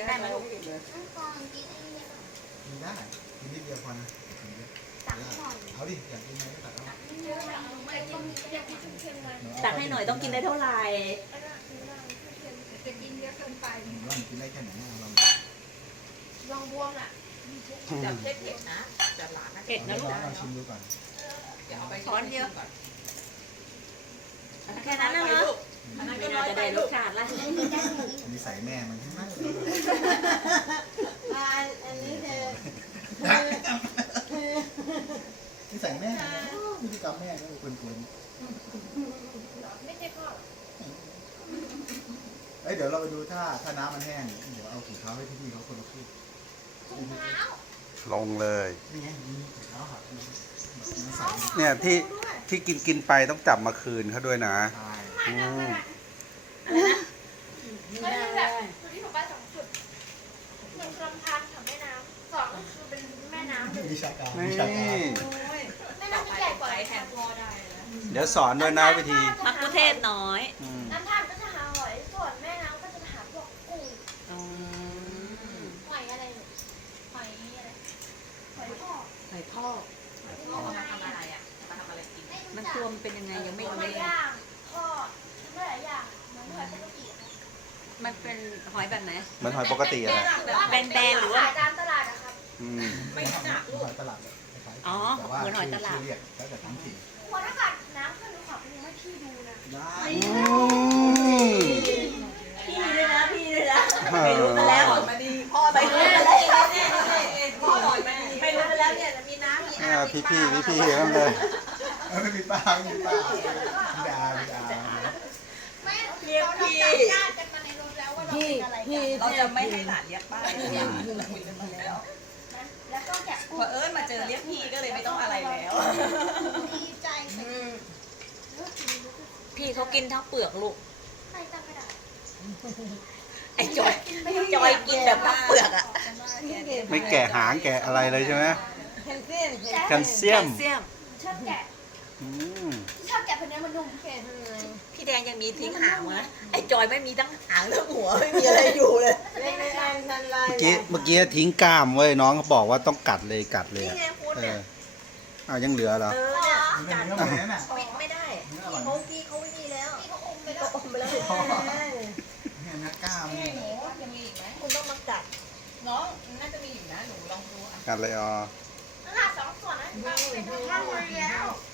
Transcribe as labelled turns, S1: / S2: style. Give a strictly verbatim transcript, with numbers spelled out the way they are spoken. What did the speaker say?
S1: ได้ไหมลูก
S2: น้ำฟองกินไอ้เนี่ย
S3: กินได้กินนิดเดียวพอนะกินเยอะ
S2: ตักหน่อย
S3: เอาดิอยากกินอะไรก็ตักเอา
S2: เยอะอะไม่ต้องอยากกินเค็มๆเลย
S1: ตักให้หน่อยต้องกินได้เท่าไหร่
S2: จะกินเยอะเกินไป
S3: ลองกินได้แค่ไหนนะลอง
S2: ลองบวมอ่ะ
S4: จับเผ็ดเผ็ดนะจับหลานนะ
S1: เผ็ดนะลูก
S3: ลองชิมดูก่อน
S4: เดี๋ยวเอาไป
S1: ช้อนเดียว
S4: ก่อน
S1: แค่นั้นนะเนาะไม่น่าจะได้รสชาติละ
S3: นิสัยแม่มันใช่ไหม
S2: อันนี้เธอ
S3: นิสัยแม่พฤติกรรมแม่ก็ควรควร
S2: ไม่ใช่พ่อ
S3: เอ้ยเดี๋ยวเราไปดูถ้าถ้าน้ำมันแห้งเดี๋ยวเอาถุงเท้าให้พี่ๆเขาคนละคู่
S2: ถุงเท้า
S5: ลงเลย
S3: นี่ไงมีถุงเท้าหักแบบน้ำใส
S5: เนี่ยที่ที่กินกินไปต้องจับมาคืนเขาด้วยนะ
S3: ใช่
S5: อืม
S2: ไม่ได้แบบจุดที่ผมไปสองจุดหนึ่งคือลำธารกับแม่น้ำสองก็คือเป็นแม่น้ำเลย
S3: วิชาการ
S5: นี่
S3: วิชาการ
S2: แม่น้ำที่ใหญ่กว่า
S4: แทนพ่อได้นะ
S5: เดี๋ยวสอนด้วยนะวิธี
S1: มักคุเทศน้อย
S5: อืม
S2: น้ำธารก็จะหาหอยส่วนแม่น้ำก็จะหาพวกกุ้ง
S1: อืม
S2: หอยอะไรเนี่ยหอยอะไรหอยทอด
S1: ไข่ทอด
S4: พ่อมาทำอะไรอ่ะมาทำอะไรกิน
S1: มันตัวมันเป็นยังไงยังไม่
S2: ห
S1: รู้
S2: อย
S1: เลย
S2: ย่างทอดทำได้หลายอย่างเหมือนหอยปกติอะ
S1: มันเป็นหอยแบบไหน
S5: เหมันหอยปกติอะแหละ
S1: แบนๆหรือว่า
S2: ขายตามตลาดอะครับ
S5: อืม
S4: ไม่หนักลูก
S3: หอยตลาดคล้ายๆ
S1: อ๋อ
S3: แต่ว่า
S1: เหมือนหอยตลาด
S3: ชื่เรียกแล้วแต่ท้องถิ่น
S2: พอถ้าเกิดน้ำขึ้นหนูขอเป็นให้พี่ดูนะ
S3: ได้
S5: อืม
S1: พี่ด้วยนะพี่ด้วยนะ
S5: เอ
S1: ไม่รู้
S5: อ
S1: มาแล้ว
S4: มาดีพ่อไป
S1: ไม่
S4: เล
S1: รู้
S4: ย
S1: มาแล้ว
S4: พ่อหน่อยมาดี
S1: ไม่รู้มาแล้วเนี่ยมีน้ำมี
S5: อ่าพี่พี่พี่พี่ๆนั่นเลย
S3: เออไม่มีป้าไม่มีป้ามีดามีดา
S2: ไม่
S1: เรียกพี่
S2: ญาติกันมาในรถแล้วว่าเราเป็นอะไรกัน
S4: เราจะไม่ให้หลานเรียกป้าเนี่ยคุยกันมาแล้ว
S2: นะแล้วก็แกะ
S4: พอเอิญมาเจอเรียกพี่ก็เลยไม่ต้องอะไรแล้ว
S2: ดีใจใส่
S1: พี่เขากินทั้งเปลือกลูก
S2: ใส่ตั้งกระดาษ
S1: ไอ้จอยจอยกินแบบทั้งเปลือกอะ
S5: ไม่แกะหางแกะอะไรเลยใช่ไหมแคลเซียม
S1: แคลเซียม
S2: ชอบแกะ
S5: อืม
S2: ชอบแกะเพราะเนื้อมันนุ่มแกะ
S1: พี่แดงยังมีทิ้งหางนะไอ้จอยไม่มีทั้งหางทั้งหัวไม่มีอะไรอยู่เลย
S2: ไม่ไม่ไม่
S5: เมื่อกี้เมื่อกี้ทิ้งกล้ามเว้ยน้องเขาบอกว่าต้องกัดเลยกัดเลย
S1: นี่
S5: อะ
S1: ไงคุณ
S5: เอ
S1: เนี่ย
S5: ออ้าวยังเหลือเหรอ
S1: เออเนี่ย
S3: มันเป็นเนื้อหมูนั่นน่ะ
S1: ไม่ไม่ได้
S3: เนื้ออร่อย
S1: เขาพี่เขาไม่มีแล้ว
S2: พี่เขาอมไปแล้ว
S1: อมไปแล้ว
S3: เนี่ยนะกล้าม
S4: นี่
S3: เนี่ย
S4: หนูจะมีอีกไหม
S1: คุณต้องมากัด
S4: น้องน่าจะมีอยู่นะหนูลองดูอ่ะ
S5: กัดเลยอ๋อ
S2: ขนาดสองส่วนนะมันเป็นข้าวเลยแล้ว